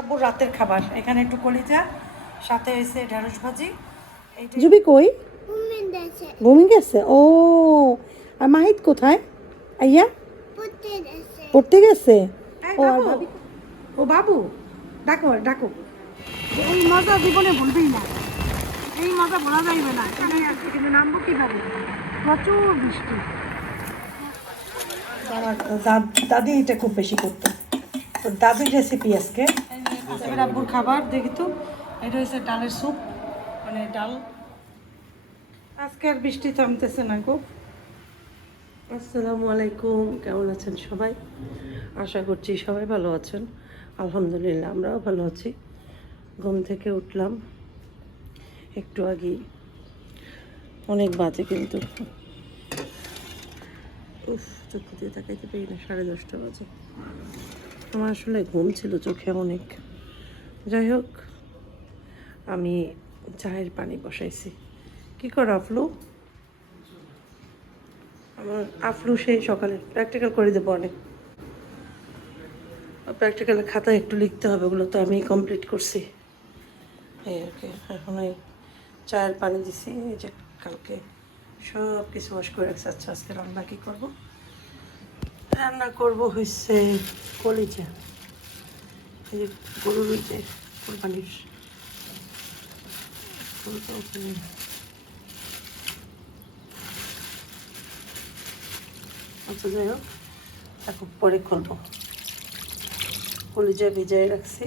আব্বুর রাতের খাবার এখানে একটু কলিজা, সাথে এসে ঢেঁড়স ভাজি। জুবি কই? ঘুমিয়ে গেছে। ও, আর মাহিত কোথায়? আইয়া পড়তে গেছে। ও আর ভাবি? ও বাবু, ডাকো ডাকো। এই মজা জীবনে ভুলবেই না, এই মজা ভোলা যাইবে না। এখানে আসছে কিন্তু নামবো কিভাবে, প্রচুর বৃষ্টি। আমার দাদি এটা খুব বেশি করতো, তো দাদির রেসিপি আজকে। এবার আব্বুর খাবার দেখি তো, এটা হচ্ছে ডালের স্যুপ, মানে ডাল। আজকে আর বৃষ্টি থামতেছে না গো। আসসালামু আলাইকুম, কেমন আছেন সবাই? আশা করছি সবাই ভালো আছেন। আলহামদুলিল্লাহ আমরাও ভালো আছি। ঘুম থেকে উঠলাম একটু আগেই, অনেক বাজে কিন্তু, উফ চোখ দিয়ে তাকাইতে পারি না, 10:30 বাজে। আমার আসলে ঘুম ছিল চোখে অনেক। যাই হোক, আমি চায়ের পানি বসাইছি। কি করো আফলু? আমার আফলু সেই সকালে প্র্যাকটিক্যাল করে দেবো অনেক। প্র্যাকটিক্যালের খাতায় একটু লিখতে হবে, ওগুলো তো আমি কমপ্লিট করছি। এই আর কি। এখন এই চায়ের পানি দিছি, এই যে কালকে সব কিছু ওয়াশ করে রাখছি। আচ্ছা আজকে রান্না কী করবো? রান্না করবো হচ্ছে কলিজা, এই যে গরুর যে কোরবানির। আচ্ছা যাই হোক, এখন পরে খুলবো। কলিজা ভিজাই রাখছি,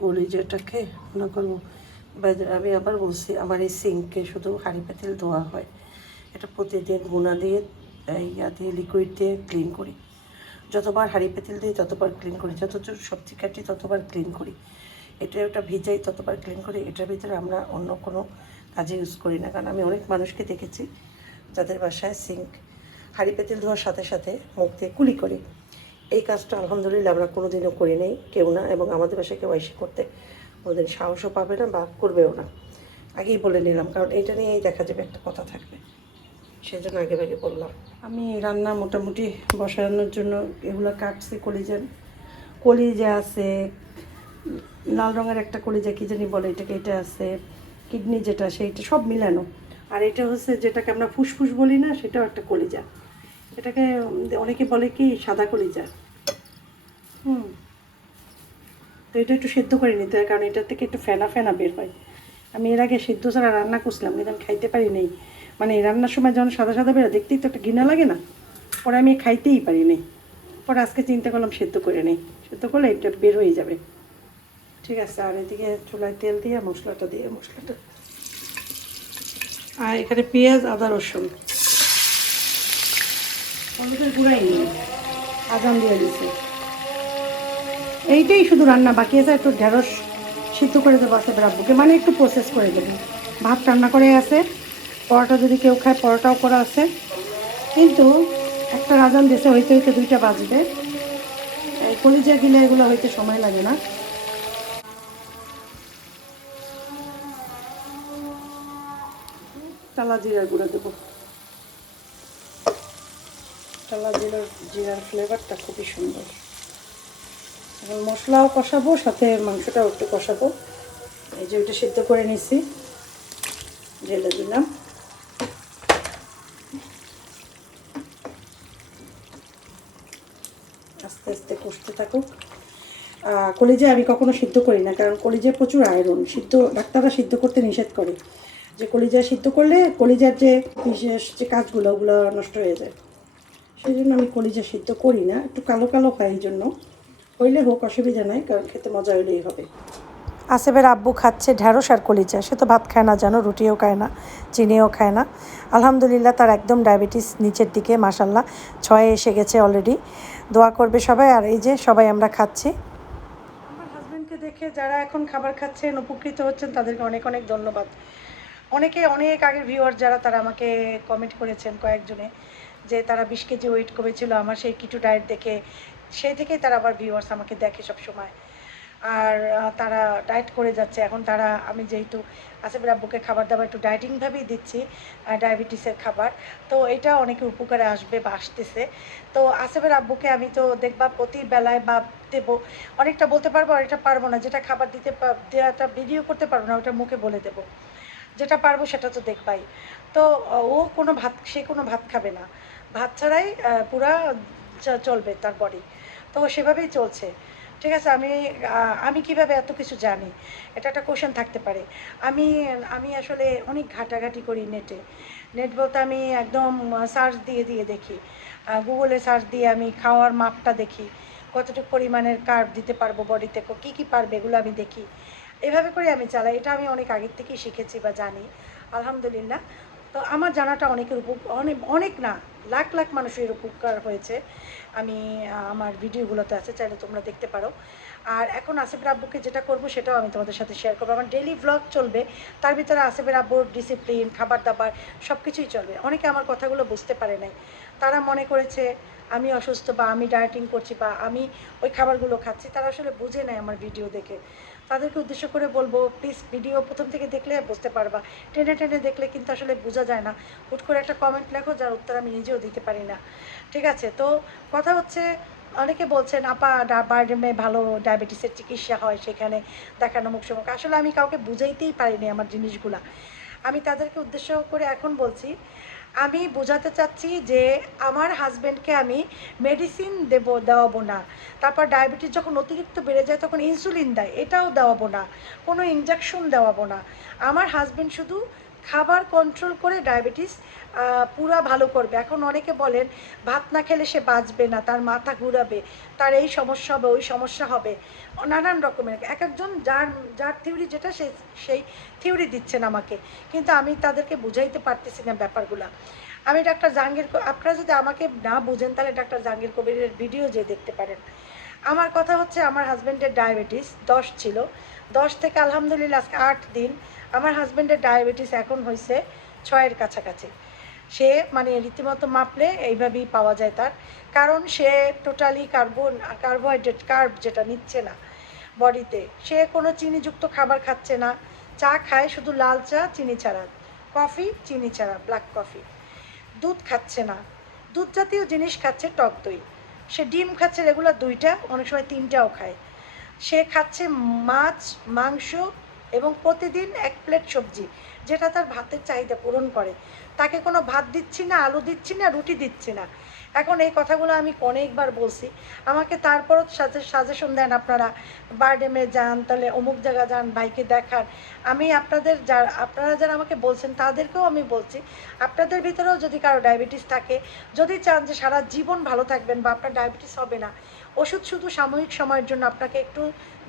কলিজাটাকে রান্না করবো। আমি আবার বলছি, আমার এই সিঙ্কে শুধু হাঁড়ি পাতিল ধোয়া হয়, এটা প্রতিদিন গুঁড়া দিয়ে ইয়া দিয়ে লিকুইড দিয়ে ক্লিন করি। যতবার হাঁড়ি পাতিল দিই ততবার ক্লিন করি, যত সবজি কাটি ততবার ক্লিন করি। ওটা ভিজাই ততবার ক্লিন করি। এটার ভিতরে আমরা অন্য কোনো কাজে ইউজ করি না, কারণ আমি অনেক মানুষকে দেখেছি যাদের বাসায় সিঙ্ক হাঁড়ি পাতিল ধোয়ার সাথে সাথে মুখ দিয়ে কুলি করে। এই কাজটা আলহামদুলিল্লাহ আমরা কোনো দিনও করি নেই, কেউ না, এবং আমাদের বাসায় কেউ এসে করতে কোনোদিন সাহসও পাবে না বা করবেও না। আগেই বলে নিলাম, কারণ এইটা নিয়েই দেখা যাবে একটা কথা থাকবে, সেই জন্য আগে আগে বললাম। আমি রান্না মোটামুটি বসানোর জন্য এগুলো কাটছি। কলিজা আছে, লাল রঙের একটা কলিজা কী জানি বলে এটাকে, এটা আছে কিডনি যেটা, সেইটা সব মিলানো। আর এটা হচ্ছে যেটাকে আমরা ফুসফুস বলি না, সেটাও একটা কলিজা। এটাকে অনেকে বলে কি সাদা কলিজা। তো এটা একটু সেদ্ধ করে নিতে হয়, কারণ এটার থেকে একটু ফেনা ফেনা বের হয়। আমি এর আগে সিদ্ধ ছাড়া রান্না করছিলাম, কিন্তু আমি খাইতে পারি নাই। মানে রান্নার সময় যখন সাদা সাদা বেরো দেখতেই তো একটা ঘৃণা লাগে না, পরে আমি খাইতেই পারি নাই। পরে আজকে চিন্তা করলাম সেদ্ধ করে নেই, সেদ্ধ করলে এটা বের হয়ে যাবে। ঠিক আছে। আর এদিকে চুলায় তেল দিয়ে মশলাটা আর এখানে পেঁয়াজ আদা রসুন হলুদের গুঁড়াই নিই, আজান দিয়ে দিয়েছি। এইটাই শুধু রান্না বাকি আছে। একটু ঢেঁড়স সিদ্ধ করে দেবো আছে আব্বুকে, মানে একটু প্রসেস করে দেবো। ভাত রান্না করে আছে, পরোটা যদি কেউ খায় পরোটাও করা আছে। কিন্তু একটা আজান দিয়েছে, হইতে হইতে 2টা বাজবে। এই কলিজা গিলে এগুলো হইতে সময় লাগে না। টালা জিরার গুঁড়ো দেবো। টালা জিরার ফ্লেভারটা খুবই সুন্দর। এখন মশলাও কষাবো, সাথে মাংসটাও একটু কষাবো। এই যে ওইটা সিদ্ধ করে নিছি, ঢেলে দিলাম। আস্তে আস্তে কষতে থাকুক। কলিজা আমি কখনো সিদ্ধ করি না, কারণ কলিজায় প্রচুর আয়রন। ডাক্তাররা সিদ্ধ করতে নিষেধ করে, যে কলিজা সিদ্ধ করলে কলিজার যে বিশেষ যে কাজগুলো ওগুলো নষ্ট হয়ে যায়। সেই জন্য আমি কলিজা সিদ্ধ করি না, একটু কালো কালো হয়, এই জন্য। হইলে হোক, অসুবিধা নাই, কারণ খেতে মজা হইলেই হবে। আসিফের আব্বু খাচ্ছে ঢ্যাঁড়স আর কলিজা। সে তো ভাত খায় না জানো, রুটিও খায় না, চিনিও খায় না। আলহামদুলিল্লাহ তার একদম ডায়াবেটিস নিচের দিকে, মাশাল্লাহ 6 এসে গেছে অলরেডি। দোয়া করবে সবাই। আর এই যে সবাই আমরা খাচ্ছি। আমার হাজব্যান্ডকে দেখে যারা এখন খাবার খাচ্ছেন, উপকৃত হচ্ছেন, তাদেরকে অনেক অনেক ধন্যবাদ। অনেক আগের ভিউয়ার যারা, তারা আমাকে কমেন্ট করেছেন কয়েকজনে, যে তারা 20 কেজি ওয়েট কমেছিল আমার সেই কিটো ডায়েট দেখে। সেই থেকেই তারা আবার ভিউয়ার্স আমাকে দেখে সব সময়। আর তারা ডায়েট করে যাচ্ছে। এখন তারা, আমি যেহেতু আসিফের আব্বুকে খাবার দাবার একটু ডায়েটিংভাবেই দিচ্ছি, ডায়াবেটিসের খাবার, তো এটা অনেকের উপকারে আসবে বা আসতেছে। তো আসিফের আব্বুকে আমি তো দেখবা প্রতি বেলায় বা দেবো, অনেকটা বলতে পারবো অনেকটা পারবো না, যেটা খাবার দেওয়াটা ভিডিও করতে পারবো না ওটা মুখে বলে দেবো, যেটা পারবো সেটা তো দেখবাই। তো সে কোনো ভাত খাবে না, ভাত ছাড়াই পুরা চলবে তার বডি, তো সেভাবেই চলছে। ঠিক আছে, আমি কিভাবে এত কিছু জানি, এটা একটা কোশ্চেন থাকতে পারে। আমি আমি আসলে অনেক ঘাটাঘাটি করি নেট বলতে আমি একদম সার্চ দিয়ে দিয়ে দেখি, গুগলে সার্চ দিয়ে আমি খাওয়ার মাপটা দেখি, কতটুকু পরিমাণের কার্ব দিতে পারবো বডিতে, কী কী পারবে এগুলো আমি দেখি, এভাবে করে আমি চালাই। এটা আমি অনেক আগের থেকেই শিখেছি বা জানি, আলহামদুলিল্লাহ। তো আমার জানাটা অনেকের অনেক অনেক না, লাখ লাখ মানুষের উপকার হয়েছে। আমি আমার ভিডিওগুলোতে আছে, চাইলে তোমরা দেখতে পারো। আর এখন আসিফের আব্বুকে যেটা করব সেটাও আমি তোমাদের সাথে শেয়ার করবো। আমার ডেইলি ব্লগ চলবে, তার ভিতরে আসিফের আব্বুর ডিসিপ্লিন, খাবার দাবার সব কিছুই চলবে। অনেকে আমার কথাগুলো বুঝতে পারে নাই, তারা মনে করেছে আমি অসুস্থ বা আমি ডায়েটিং করছি বা আমি ওই খাবারগুলো খাচ্ছি, তারা আসলে বুঝে নেয় আমার ভিডিও দেখে। তাদেরকে উদ্দেশ্য করে বলবো, প্লিজ ভিডিও প্রথম থেকে দেখলে বুঝতে পারবা, টেনে টেনে দেখলে কিন্তু আসলে বোঝা যায় না। হুট করে একটা কমেন্ট লেখো যার উত্তর আমি নিজেও দিতে পারি না। ঠিক আছে, তো কথা হচ্ছে, অনেকে বলছেন আপা বারডেমে ভালো ডায়াবেটিসের চিকিৎসা হয়, সেখানে দেখানো মুখ সমুখ, আসলে আমি কাউকে বুঝাইতেই পারিনি আমার জিনিসগুলা। আমি তাদেরকে উদ্দেশ্য করে এখন বলছি, আমি বোঝাতে চাচ্ছি যে আমার হাজব্যান্ডকে আমি মেডিসিন দেওয়াবো না, তারপর ডায়াবেটিস যখন অতিরিক্ত বেড়ে যায় তখন ইনসুলিন দেয়, এটাও দেওয়াবো না, কোনো ইনজেকশন দেওয়াবো না। আমার হাজব্যান্ড শুধু খাবার কন্ট্রোল করে ডায়াবেটিস পুরা ভালো করবে। এখন অনেকে বলেন ভাত না খেলে সে বাঁচবে না, তার মাথা ঘুরাবে, তার এই সমস্যা হবে, ওই সমস্যা হবে, নানান রকমের এক একজন যার যার থিওরি যেটা সেই থিওরি দিচ্ছেন আমাকে, কিন্তু আমি তাদেরকে বুঝাইতে পারতেছি না ব্যাপারগুলো। আমি ডাক্তার জাহাঙ্গীর, আপনারা যদি আমাকে না বুঝেন তাহলে ডাক্তার জাহাঙ্গীর কবিরের ভিডিও যে দেখতে পারেন। আমার কথা হচ্ছে, আমার হাজব্যান্ডের ডায়াবেটিস 10 ছিল, 10 থেকে আলহামদুলিল্লাহ আজকে 8 দিন আমার হাজব্যান্ডের ডায়াবেটিস এখন হয়েছে 6-এর কাছাকাছি। সে মানে রীতিমতো মাপলে এইভাবেই পাওয়া যায় তার, কারণ সে টোটালি কার্বোহাইড্রেট কার্ব যেটা নিচ্ছে না বডিতে, সে কোনো চিনিযুক্ত খাবার খাচ্ছে না, চা খায় শুধু লাল চা চিনি ছাড়া, কফি চিনি ছাড়া ব্ল্যাক কফি, দুধ খাচ্ছে না, দুধ জাতীয় জিনিস খাচ্ছে, টক দই, সে ডিম খাচ্ছে রেগুলার 2টা, অনেক সময় 3টাও খায়, সে খাচ্ছে মাছ মাংস এবং প্রতিদিন 1 প্লেট সবজি, যেটা তার ভাতের চাহিদা পূরণ করে। তাকে কোনো ভাত দিচ্ছি না, আলু দিচ্ছি না, রুটি দিচ্ছি না। এখন এই কথাগুলো আমি অনেকবার বলছি, আমাকে তারপরও সাজেশন দেন আপনারা, বারডেমে যান, তাহলে অমুক জায়গা যান, ভাইকে দেখান। আমি আপনারা যারা আমাকে বলছেন তাদেরকেও আমি বলছি, আপনাদের ভিতরেও যদি কারো ডায়াবেটিস থাকে, যদি চান যে সারা জীবন ভালো থাকবেন বা আপনার ডায়াবেটিস হবে না, ওষুধ শুধু সাময়িক সময়ের জন্য আপনাকে একটু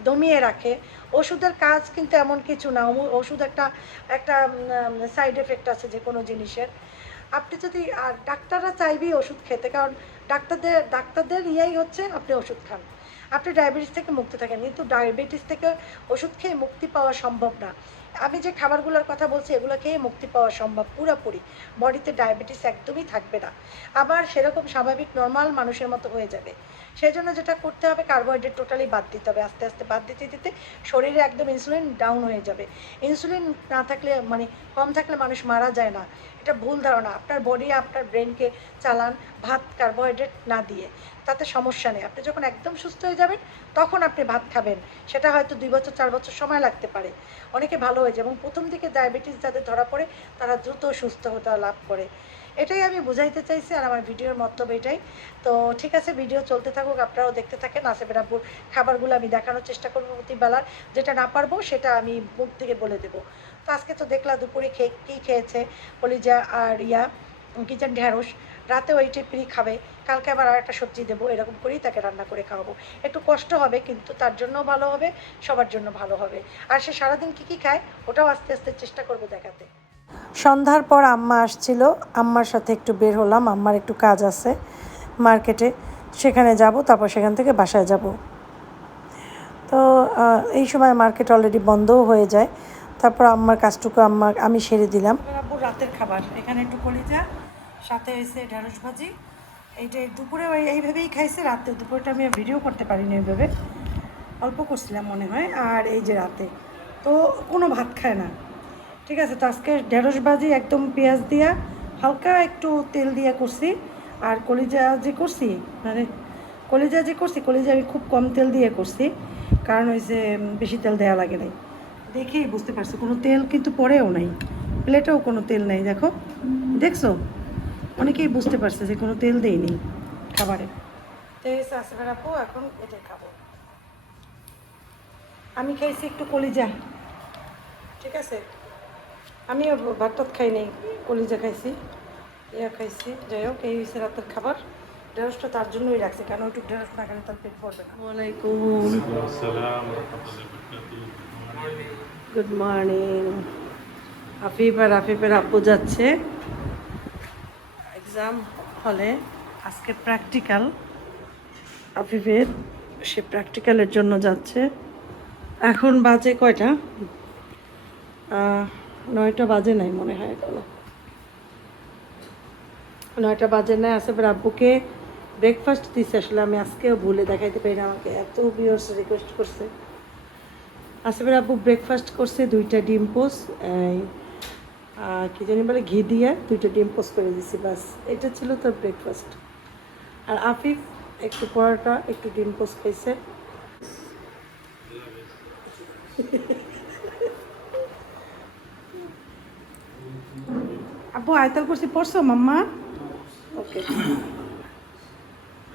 দমিয়ে রাখে, ওষুধের কাজ কিন্তু এমন কিছু না, ওষুধ একটা একটা সাইড এফেক্ট আছে যে কোনো জিনিসের। আপনি যদি, আর ডাক্তাররা চাইবেই ওষুধ খেতে, কারণ ডাক্তারদের ইয়েই হচ্ছে আপনি ওষুধ খান, আপনি ডায়াবেটিস থেকে মুক্ত থাকেন, কিন্তু ডায়াবেটিস থেকে ওষুধ খেয়ে মুক্তি পাওয়া সম্ভব না। আমি যে খাবারগুলোর কথা বলছি এগুলো খেয়ে মুক্তি পাওয়া সম্ভব পুরোপুরি, বডিতে ডায়াবেটিস একদমই থাকবে না, আবার সেরকম স্বাভাবিক নর্মাল মানুষের মতো হয়ে যাবে। সেই জন্য যেটা করতে হবে, কার্বোহাইড্রেট টোটালি বাদ দিতে হবে, আস্তে আস্তে বাদ দিতে দিতে শরীরে একদম ইনসুলিন ডাউন হয়ে যাবে। ইনসুলিন না থাকলে মানে কম থাকলে মানুষ মারা যায় না, এটা ভুল ধারণা। আপনার বডি আপনার ব্রেনকে চালান ভাত কার্বোহাইড্রেট না দিয়ে, তাতে সমস্যা নেই। আপনি যখন একদম সুস্থ হয়ে যাবেন তখন আপনি ভাত খাবেন, সেটা হয়তো 2 বছর 4 বছর সময় লাগতে পারে, অনেকে ভালো হয়ে যায়। এবং প্রথম দিকে ডায়াবেটিস যাদের ধরা পড়ে তারা দ্রুত সুস্থতা লাভ করে, এটাই আমি বুঝাইতে চাইছি। আর আমার ভিডিওর মতলব এটাই। তো ঠিক আছে, ভিডিও চলতে থাকুক, আপনারাও দেখতে থাকেন। আসিফের আব্বুর খাবারগুলো আমি দেখানোর চেষ্টা করবো প্রতিবেলার, যেটা না পারবো সেটা আমি মুখ থেকে বলে দেবো। তো আজকে তো দেখলা দুপুরে কী খেয়েছে, কলিজা আর কিচেন ঢ্যাঁড়স, রাতে ওই টিপিরি খাবে, কালকে আবার আর একটা সবজি দেবো, এরকম করেই তাকে রান্না করে খাওয়াবো। একটু কষ্ট হবে কিন্তু তার জন্যও ভালো হবে, সবার জন্য ভালো হবে। আর সে সারাদিন কী খায় ওটাও আস্তে আস্তে চেষ্টা করবো দেখাতে। সন্ধ্যার পর আম্মা আসছিল, আম্মার সাথে একটু বের হলাম, আম্মার একটু কাজ আছে মার্কেটে, সেখানে যাব, তারপর সেখান থেকে বাসায় যাব। তো এই সময় মার্কেট অলরেডি বন্ধও হয়ে যায়, তারপর আম্মার কাজটুকু আমি সেরে দিলাম। রাতের খাবার এখানে একটু কলিজা, সাথে হয়েছে ঢেঁড়স ভাজি, এইটা দুপুরে এইভাবেই খাইছে, রাতে দুপুরটা আমি ভিডিও করতে পারিনি ওইভাবে। অল্প করছিলাম মনে হয়, আর এই যে রাতে তো কোনো ভাত খায় না। ঠিক আছে, তো আজকে ঢেঁড়স ভাজি একদম পেঁয়াজ দিয়া হালকা একটু তেল দিয়া করছি। আর কলিজা যে করছি, মানে কলিজা আমি খুব কম তেল দিয়ে করছি, কারণ ওই যে বেশি তেল দেওয়া লাগে নাই। দেখেই বুঝতে পারছো কোনো তেল কিন্তু পরেও নাই, প্লেটেও কোনো তেল নেই। দেখো, দেখছো, অনেকেই বুঝতে পারছে যে কোনো তেল দেয়নি খাবারে। তেজ আছে আপু, এখন এটাই খাবো। আমি খাইছি একটু কলিজা, ঠিক আছে, আমিও ভাত টাত খাই নাই, কলিজা খাইছি, খাইছি। যাই হোক, এই হচ্ছে রাতের খাবার। ঢেঁড়সটা তার জন্যই রাখছি, কারণ ওইটুকু ঢেঁড়স না খেলে তার পেট ভরবে না। ওয়ালাইকুম গুড মর্নিং। আফিফের আব্বু যাচ্ছে এক্সাম হলে, আজকে প্র্যাকটিক্যাল। আফিফের, সে প্র্যাকটিক্যালের জন্য যাচ্ছে। এখন বাজে কয়টা? 9টা বাজে নাই মনে হয়, এখনো 9টা বাজে নাই। আসিফের আব্বুকে ব্রেকফাস্ট দিচ্ছে, আসলে আমি আজকেও ভুলে দেখাইতে পারি না, আমাকে এত ভিউয়ার্স রিকোয়েস্ট করছে। আসিফের আব্বু ব্রেকফাস্ট করছে 2টা ডিম পোস্ট, কি জানি বলে, ঘি দিয়ে 2টা ডিম পোস্ট করে দিছি, বাস এটা ছিল তার ব্রেকফাস্ট। আর আফিফ একটু পরোটা একটু ডিম পোস্ট খাইছে। আব্বু আয়তাল করছি, পড়ছো মাম্মা? ওকে,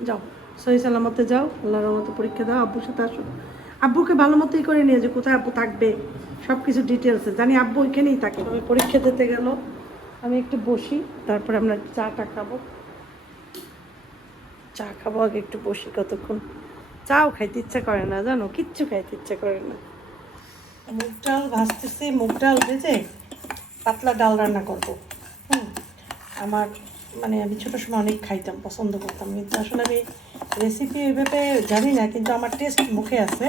যাও, সহি সালামতে যাও, আল্লাহর রহমতে পরীক্ষা দাও, আব্বুর সাথে আসো। আব্বুকে ভালো মতোই করে নিয়ে যে কোথায় আব্বু থাকবে সব কিছু ডিটেলসে জানি, আব্বু ওইখানেই থাকে। আমি পরীক্ষা দিতে গেল, আমি একটু বসি, তারপরে আমরা চাটা খাবো। চা খাবো, আগে একটু বসি কতক্ষণ। চাও খাইতে ইচ্ছা করে না জানো, কিচ্ছু খাইতে ইচ্ছা করে না। মুগ ডাল ভাজতেছি, মুগ ডাল ভেজে পাতলা ডাল রান্না করবো। আমার মানে আমি ছোটো সময় অনেক খাইতাম, পছন্দ করতাম, কিন্তু আসলে আমি রেসিপি ওইভাবে জানি না, কিন্তু আমার টেস্ট মুখে আছে,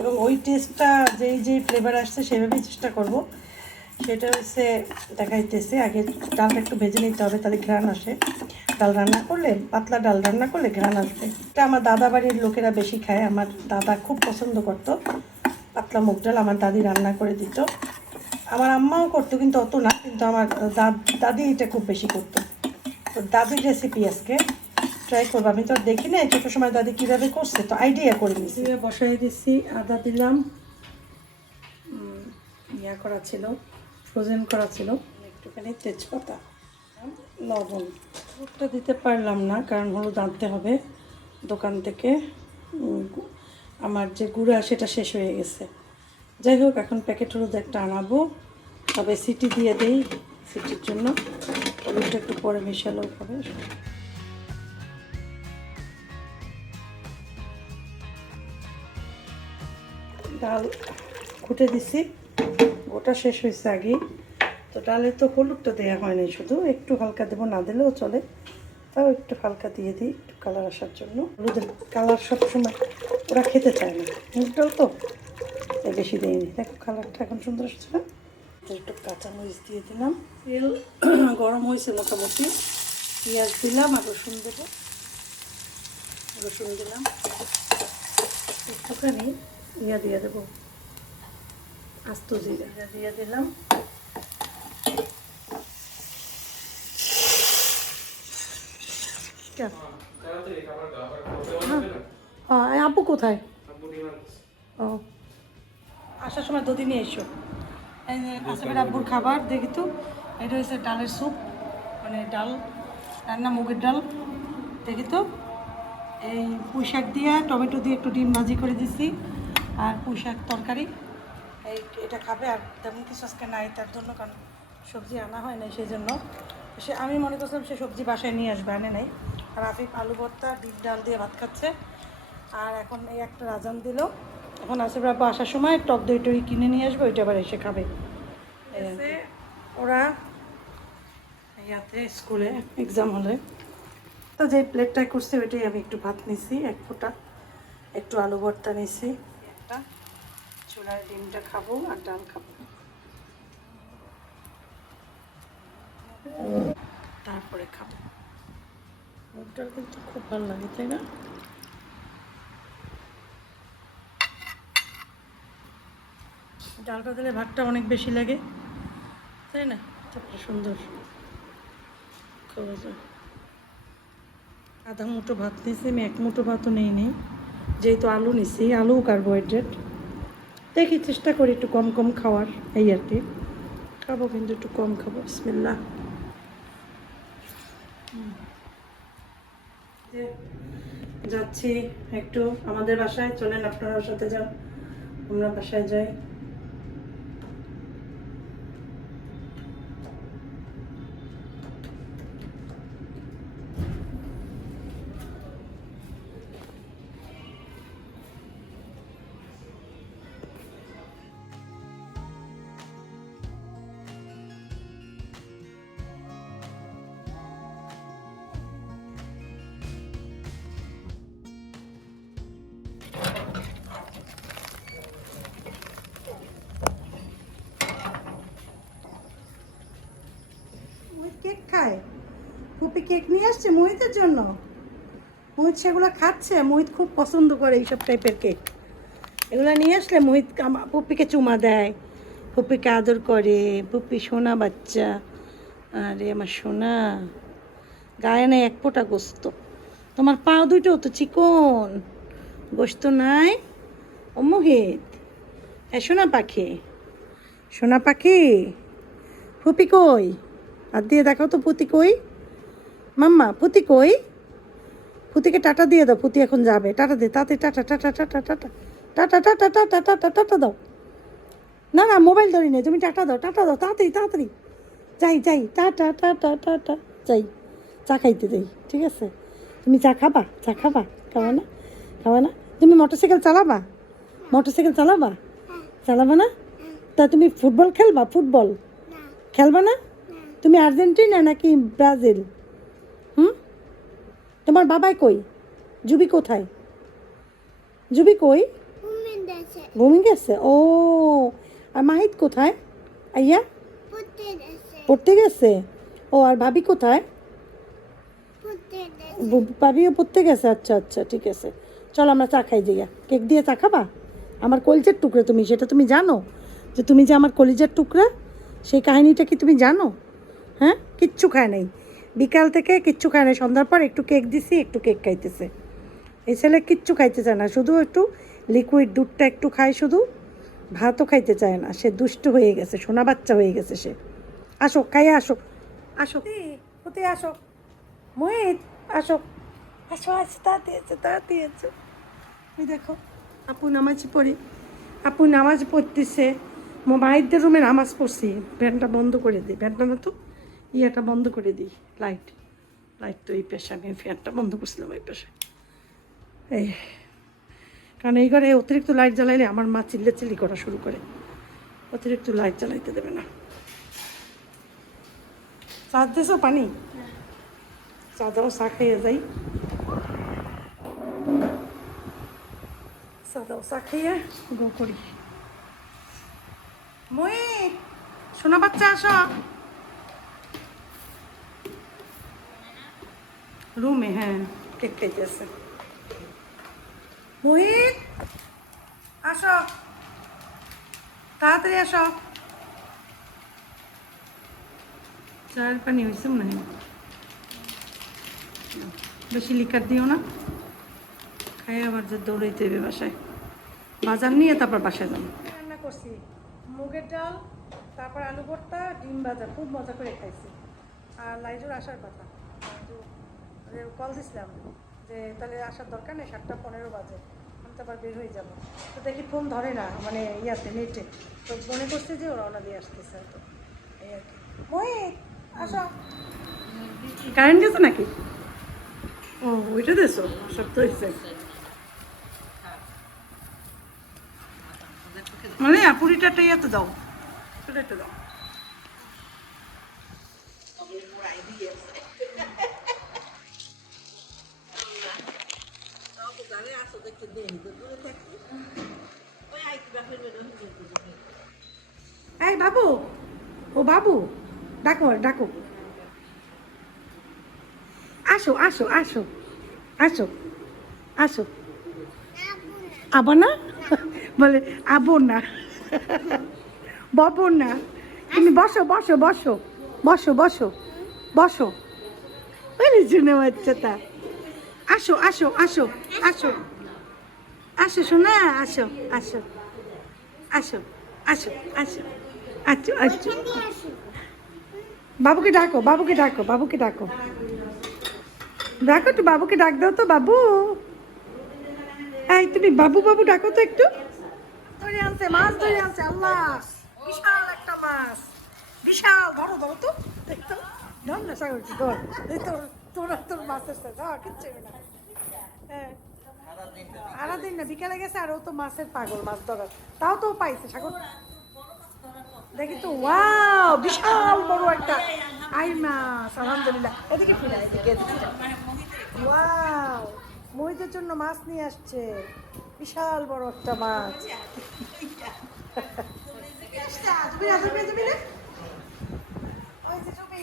এবং ওই টেস্টটা যেই ফ্লেভার আসছে সেভাবেই চেষ্টা করব। সেটা হচ্ছে দেখাইতেছে, আগে ডালটা একটু ভেজে নিতে হবে, তাহলে ঘ্রাণ আসে। ডাল রান্না করলে, পাতলা ডাল রান্না করলে ঘ্রাণ আসবে। এটা আমার দাদা বাড়ির লোকেরা বেশি খায়, আমার দাদা খুব পছন্দ করতো পাতলা মুগ ডাল, আমার দাদি রান্না করে দিত। আমার আম্মাও করতো, কিন্তু অত না, কিন্তু আমার দাদি এটা খুব বেশি করতো। তো দাদির রেসিপি আজকে ট্রাই করবো। আমি তো দেখি না ছোটো সময় দাদি কীভাবে করছে, তো আইডিয়া করে নিয়েছি। বসাই দিচ্ছি, আদা দিলাম, ইয়া করা ছিল, ফ্রোজেন করা ছিল, একটুখানি তেজপাতা, লবণ। হলুদটা দিতে পারলাম না, কারণ হলুদ আনতে হবে দোকান থেকে, আমার যে গুঁড়া সেটা শেষ হয়ে গেছে। যাই হোক, এখন প্যাকেট হলুদ একটা আনাবো, তবে সিটি দিয়ে দেই, সিটির জন্য হলুদটা একটু পরে মেশালেও হবে। ডাল ঘুটে দিছি, গোটা শেষ হয়েছে আগেই, তো ডালে তো হলুদটা দেওয়া হয় নাই, শুধু একটু হালকা দেবো, না দিলেও চলে, তাও একটু হালকা দিয়ে দিই একটু কালার আসার জন্য। হলুদের কালার সবসময় ওরা খেতে চায় না, মুগ ডাল তো, তাই বেশি দিইনি। দেখো কালারটা এখন সুন্দর আসছে না? একটু কাঁচামরিচ দিয়ে দিলাম, তেল গরম হয়েছে মোটামুটি, পেঁয়াজ দিলাম আর রসুন দেবো, রসুন দিলাম, একটুখানি ইয়া দিয়ে দেবো, আস্ত জিরা দিয়ে দিলাম, হ্যাঁ। আপু কোথায়? ও, আসার সময় দুদিন নিয়ে এসো। এই যে আসিফের আব্বুর খাবার দেখি তো, এটা হচ্ছে ডালের স্যুপ, মানে ডাল রান্না, মুগের ডাল। দেখি তো, এই পুঁই শাক দিয়ে টমেটো দিয়ে একটু ডিম ভাজি করে দিছি, আর পুঁই শাক তরকারি, এটা খাবে। আর তেমন কিছু আজকে নাই তার জন্য, কারণ সবজি আনা হয় নাই, সেই জন্য আমি মনে করছিলাম সে সবজি বাসায় নিয়ে আসবে, আনে নাই। আর আফিফ আলু ভর্তা ডিম ডাল দিয়ে ভাত খাচ্ছে। আর এখন এই একটা রাজান দিল, এখন আসিফ আব্বু আসার সময় টক দই টই কিনে নিয়ে আসবে, ওইটা আবার এসে খাবে। ওরা ইয়াতে স্কুলে এক্সাম হলে, তো যে প্লেটটাই করছে ওইটাই আমি একটু ভাত নিছি, এক ফোঁটা একটু আলু ভর্তা নিছি, একটা চুলায় ডিমটা খাবো আর ডাল খাবো, তারপরে খাবো। মুগ ডাল কিন্তু খুব ভালো লাগে, তাই না? ডালটা দিলে ভাতটা অনেক বেশি লাগে, তাই না? তারপরে সুন্দর খাওয়া যায়। আধা মুঠো ভাত নিয়েছি আমি, 1 মুঠো ভাতও নেই, যেহেতু আলু নিছি, আলু কার্বোহাইড্রেট। দেখি চেষ্টা করি একটু কম কম খাওয়ার, এই আর কি। খাবো কিন্তু একটু কম খাবো। বিসমিল্লাহ। যাচ্ছি একটু আমাদের বাসায়, চলেন আপনারাও সাথে যান, আমরা বাসায় যাই। কেক খায়, ফুপি কেক নিয়ে আসছে মোহিতের জন্য। মোহিত সেগুলো খাচ্ছে, মোহিত খুব পছন্দ করে এইসব টাইপের কেক। এগুলো নিয়ে আসলে মোহিত পুপিকে চুমা দেয়, পুপিকে আদর করে। পুপি সোনা বাচ্চা, আরে আমার সোনা, গায়ে নেই 1 ফোঁটা গোস্ত। তোমার পা দুটো তো চিকন, গোস্ত নাই। ও মোহিত, সোনা পাখি, সোনা পাখি, ফুপি কই? হাত দিয়ে দেখাও তো পুতি কই। মাম্মা পুতি কই? পুতিকে টাটা দিয়ে দাও, পুতি এখন যাবে। টাটা দে, তাতে tata tata tata tata tata tata tata tata tata দাও। না না মোবাইল ধরি না, তুমি টাটা দাও, টাটা দাও তাড়াতাড়ি তাড়াতাড়ি। যাই যাই, টাটা টাটা টাটা যাই। চা খাইতে যাই, ঠিক আছে? তুমি চা খাবা? চা খাবা? খাওয়া না? খাওয়া না? তুমি মোটরসাইকেল চালাবা? মোটরসাইকেল চালাবা? চালাবা না? তা তুমি ফুটবল খেলবা? ফুটবল খেলবা না? তুমি আর্জেন্টিনা নাকি ব্রাজিল? তোমার বাবাই কই? জুবি কোথায়? জুবি কই? ঘুমি গেছে। ও, আর মাহিত কোথায়? আইয়া পড়তে গেছে। ও, আর ভাবি কোথায়? ভাবিও পড়তে গেছে। আচ্ছা আচ্ছা, ঠিক আছে, চলো আমরা চা খাই যাইয়া। কেক দিয়ে চা খাবা? আমার কলিজার টুকরা তুমি, সেটা তুমি জানো যে তুমি যে আমার কলিজার টুকরা, সেই কাহিনীটা কি তুমি জানো? হ্যাঁ, কিচ্ছু খায় নাই বিকাল থেকে, কিচ্ছু খায় নাই। সন্ধ্যার পর একটু কেক দিছি, একটু কেক খাইতেছে। এই ছেলে কিচ্ছু খাইতে চায় না, শুধু একটু লিকুইড দুধটা একটু খায়, শুধু ভাতও খাইতে চায় না। সে দুষ্ট হয়ে গেছে, সোনা বাচ্চা হয়ে গেছে সে। আসো, খাইয়ে আসো, আসো কোথায়, আসো মোহিত, আসো আসো আসো, তাড়াতাড়ি এসো, তাড়াতাড়ি এসো। ওই দেখো, আপু নামাজ পড়ি, আপু নামাজ পড়তেছে। মায়েরদের রুমে নামাজ পড়ছি। ফ্যানটা বন্ধ করে দিই, ফ্যানটা না তো ইয়েটা বন্ধ করে দিই। লাইট লাইট তো এই পেশা, আমি ফ্যানটা বন্ধ করছিলাম এই পেশে। এই কারণ এই ঘরে অতিরিক্ত লাইট জ্বালাইলে আমার মা চিল্লি করা শুরু করে, অতিরিক্ত লাইট জ্বালাইতে দেবে না। চা দিয়েছো? পানি চা দাও, চা খাইয়ে যাই। চা দাও, চা খাইয়ে গো করি। মই সোনা বাচ্চা, আসো রুমে। হ্যাঁ, কেক খাইতেছে। মোহিত আসো, তাড়াতাড়ি আসো। চায়ের পানি হয়েছে মনে হয়, বেশি লিকার দিও না, খাই আবার যে দৌড়াইতে হবে বাসায়। বাজার নিয়ে তারপর বাসায় যাবো। রান্না করছি মুগের ডাল, তারপর আলু ভর্তা, ডিম ভাজা, খুব মজা করে খাইছি। আর লাইজুর আসার কথা, কল দিছিলাম যে তাহলে আসার দরকার নেই, 7:15 বাজে, আমি তো আবার বের হয়ে যাবো। তো দেখি ফোন ধরে না, মানে ইয়াতে নেটে, তো মনে করছে যে ওরা দিয়ে আসতেছে হয়তো, এই আর কি। মোহিত আসো, কারেন্ট গেছে নাকি? ও, ওইটা দেছো শক্ত হয়েছে, মানে পুরিটাটা ইয়াতে দাও, পুরিটা দাও। এই বাবু, ও বাবু, ডাকো ডাকো, আসো আসো আসো আসো আসো। আবো না বলে, আবো না, বাবু না, তুমি বসো বসো বসো বসো বসো বসো। ওই জন্য বাচ্চাটা, আসো আসো আসো আসো আসো শোনা, আসো আসো আসো আসো আসো আচ্ছা আচ্ছা। বাবুকে ডাকো, বাবুকে ডাকো, বাবুকে ডাকো, ডাকো তো বাবুকে, ডাক দাও তো বাবু। এই তুমি বাবু বাবু ডাকো তো একটু। ধরে আনছে, মাছ ধরে আনছে, আল্লাহ বিশাল একটা মাছ, বিশাল। ধরো ধরো তো, দেখতো ধর না সাগরটি, ধর এই তোর তোর তোর মাছ আসছে, ধর কিচ্ছু হবে না। হ্যাঁ সারাদিন না, বিকালে গেছে আর ও তো মাছের পাগল, মাছ ধরার। তাও তো ও পাইছে সাগর, দেখি তো। ওয়াও, বিশাল বড় একটা আই মাছ, আলহামদুলিল্লাহ। এদিকে ফিরা, এদিকে এদিকে। ওয়াও, মহিদের জন্য মাছ নিয়ে আসছে, বিশাল বড় একটা মাছ। তুমি না, তুমি তুমি না, ওই যে তুমি।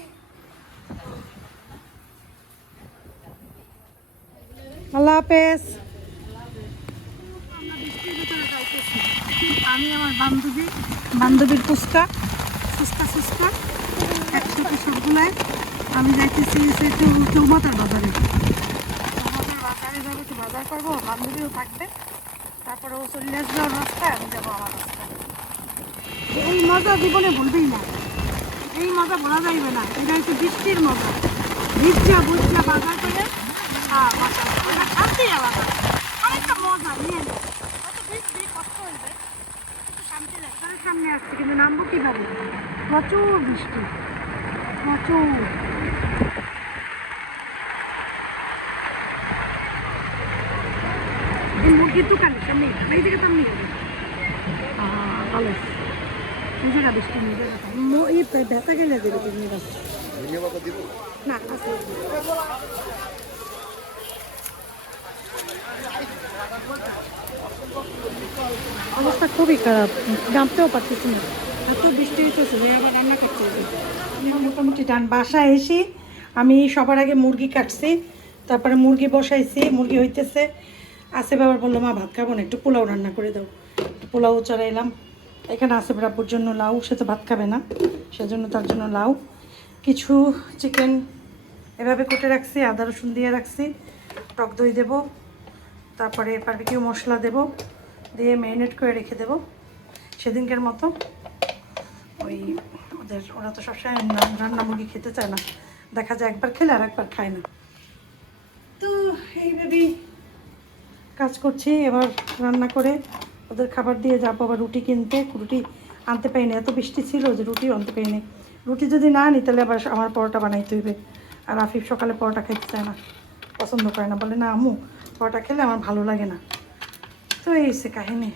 আল্লাহ হাফেজ। আমি আমার বান্ধবী, বান্ধবীর ফুচকা ফুচকা ফুচকা একসাথে সবগুলাই। আমি যাইতেছি একটু চৌমাথার বাজারে, চৌমাথার বাজারে যাবো, একটু বাজার করবো, বান্ধবীও থাকবে। তারপরে ও চলে আসবে ওর রাস্তায়, আমি যাবো আমার রাস্তায়। এই মজা জীবনে ভুলবেই না, এই মজা ভোলা যাইবে না। এটা হচ্ছে বৃষ্টির মজা, ভিজা বুঝা বাজার করে বাজার ওটা শান্তি আলাদা, অনেকটা মজা নিয়ে নেয়। কত বৃষ্টি কষ্ট হইবে, শান্তি লাগে। তার সামনে আসছে কিন্তু নামবো কীভাবে, প্রচুর বৃষ্টি, প্রচুর। এই মুরগির দোকানের সামনে, এই দিকে সামনে ভালো এই জায়গা বৃষ্টি নিয়ে জায়গাটা এই ব্যথা গেলে দেবে তুমি না আছে। অবস্থা খুবই খারাপ, নামতেও পারতেছি না, এত বৃষ্টি হইতেছে যে আবার রান্না করতে হবে। আমি মোটামুটি ডান বাসায় এসে আমি সবার আগে মুরগি কাটছি, তারপরে মুরগি বসাইছি, মুরগি হইতেছে। আসিফ আবার বললো মা ভাত খাবো না, একটু পোলাও রান্না করে দাও, একটু পোলাও চড়াইলাম। এখানে আসিফ রাব্বুর জন্য লাউ, সে তো ভাত খাবে না, সেজন্য তার জন্য লাউ। কিছু চিকেন এভাবে কেটে রাখছি, আদা রসুন দিয়ে রাখছি, টক দই দেবো, তারপরে বারবিকিউ মশলা দেবো, দিয়ে ম্যারিনেট করে রেখে দেবো সেদিনকার মতো। ওই ওরা তো সবসময় রান্না মুরগি খেতে চায় না, দেখা যায় একবার খেলে আর একবার খায় না। তো এইভাবেই কাজ করছি। এবার রান্না করে ওদের খাবার দিয়ে যাবো আবার রুটি কিনতে। রুটি আনতে পারিনি, এত বৃষ্টি ছিল যে রুটিও আনতে পারিনি। রুটি যদি না আনি তাহলে আবার আমার পরোটা বানাইতে হইবে। আর আফিফ সকালে পরোটা খেতে চায় না, পছন্দ করে না, বলে না আম্মু পরোটা খেলে আমার ভালো লাগে না। তো এই হচ্ছে কাহিনী।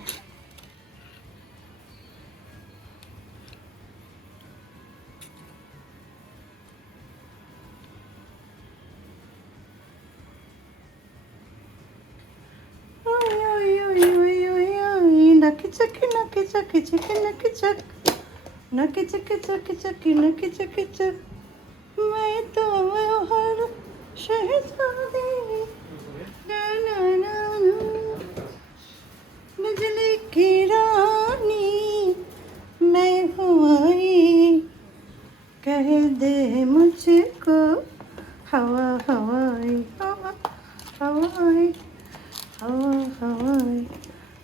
Naki chaki naki chaki chaki naki chak naki chaki chaki chaki naki chaki chak मैं तो हर शहज़ादी ना ना ना बिजली की रानी मैं हूँ आई कह दे मुझको हवा हवाई हवा हवाई हवा हवाई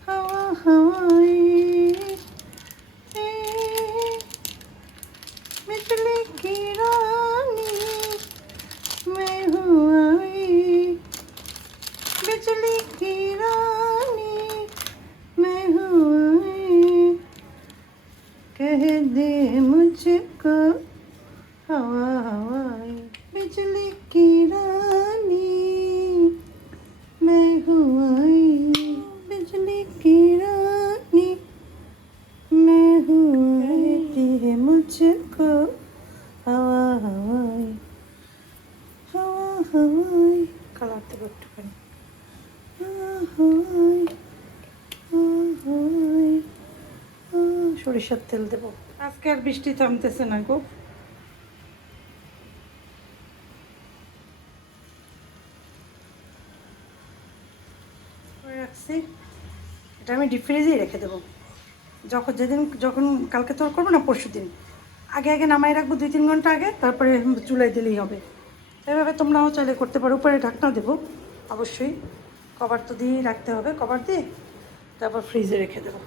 हवा हवाई बिजली की रानी मैं हूँ आई बिजली की रानी मैं हूँ आई कह दे मुझको हवा हवाई बिजली की रानी मैं हूँ आई बिजली की रानी मैं हूँ कहती है मुझको हवा हवाई हवा हवाई कलाते একটুখানি हवा हवाई हवा हवाई সরিষার তেল দেবো। আজকে আর বৃষ্টি থামতেছে না গো। রাখছি, এটা আমি ডিপ ফ্রিজেই রেখে দেবো। যখন কালকে তোর করবো না, পরশু দিন আগে আগে নামাই রাখবো 2-3 ঘন্টা আগে, তারপরে চুলায় দিলেই হবে। এভাবে তোমরাও চাইলে করতে পারো। উপরে ঢাকনা দেবো অবশ্যই, কভার তো দিয়েই রাখতে হবে, কভার দিয়ে তারপর ফ্রিজে রেখে দেবো।